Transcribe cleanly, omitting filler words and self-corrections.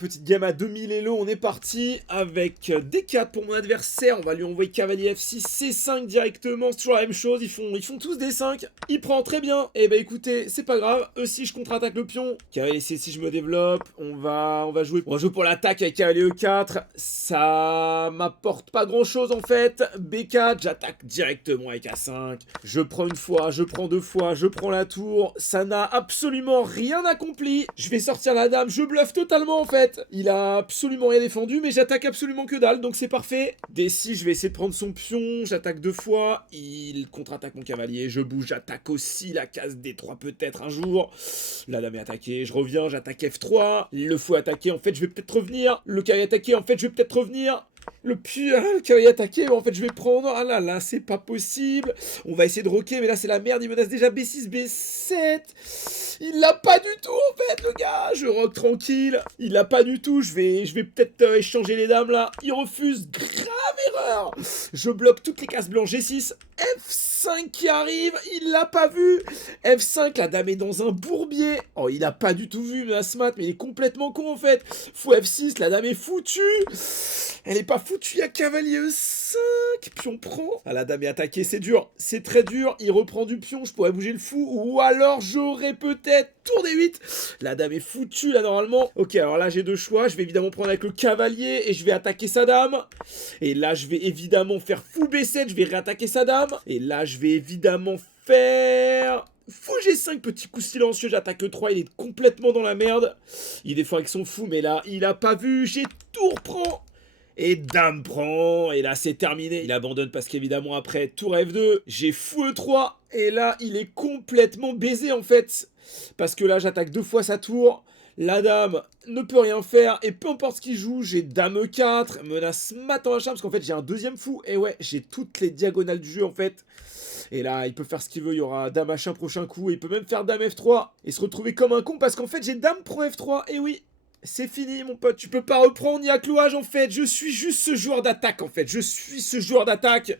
Petite game à 2000 elo, on est parti avec D4 pour mon adversaire, on va lui envoyer cavalier F6, C5 directement, c'est toujours la même chose, ils font tous des 5, il prend très bien, et bah écoutez, c'est pas grave, aussi je contre-attaque le pion, cavalier C6 je me développe, on va jouer pour l'attaque avec cavalier E4, ça m'apporte pas grand chose en fait, B4, j'attaque directement avec A5, je prends une fois, je prends deux fois, je prends la tour, ça n'a absolument rien accompli, je vais sortir la dame, je bluffe totalement en fait. Il a absolument rien défendu, mais j'attaque absolument que dalle, donc c'est parfait. D6, je vais essayer de prendre son pion, j'attaque deux fois, il contre-attaque mon cavalier, je bouge, j'attaque aussi la case D3 peut-être un jour. La dame est attaquée, je reviens, j'attaque F3, le fou attaqué, en fait je vais peut-être revenir, le cavalier attaqué, en fait je vais peut-être revenir. Le cavalier attaqué, mais en fait je vais prendre, ah là là, c'est pas possible. On va essayer de roquer, mais là c'est la merde, il menace déjà B6, B7. Il l'a pas du tout en fait le gars. Je rock tranquille. Il l'a pas du tout. Je vais peut-être échanger les dames là. Il refuse. Grave erreur. Je bloque toutes les cases blanches. G6. F5 qui arrive. Il l'a pas vu. F5. La dame est dans un bourbier. Oh il a pas du tout vu la smat. Mais il est complètement con en fait. Fou F6. La dame est foutue. Elle est pas foutue. Il y a cavalier E5. Pion prend. Ah la dame est attaquée. C'est dur. C'est très dur. Il reprend du pion. Je pourrais bouger le fou. Ou alors j'aurais peut-être tour des 8. La dame est foutue là normalement. Ok, alors là j'ai deux choix. Je vais évidemment prendre avec le cavalier et je vais attaquer sa dame. Et là je vais évidemment faire fou B7. Je vais réattaquer sa dame. Et là je vais évidemment faire fou G5, petit coup silencieux. J'attaque E3. Il est complètement dans la merde. Il défend avec son fou, mais là il a pas vu. J'ai tour prend. Et dame prend, et là c'est terminé. Il abandonne parce qu'évidemment après tour F2, j'ai fou E3, et là il est complètement baisé en fait. Parce que là j'attaque deux fois sa tour, la dame ne peut rien faire, et peu importe ce qu'il joue, j'ai dame E4, menace mat en machin, parce qu'en fait j'ai un deuxième fou, et ouais, j'ai toutes les diagonales du jeu en fait. Et là, il peut faire ce qu'il veut, il y aura dame H1 prochain coup, et il peut même faire dame F3, et se retrouver comme un con, parce qu'en fait j'ai dame prend F3, et oui. C'est fini mon pote, tu peux pas reprendre, il y a clouage en fait, je suis juste ce joueur d'attaque en fait, je suis ce joueur d'attaque.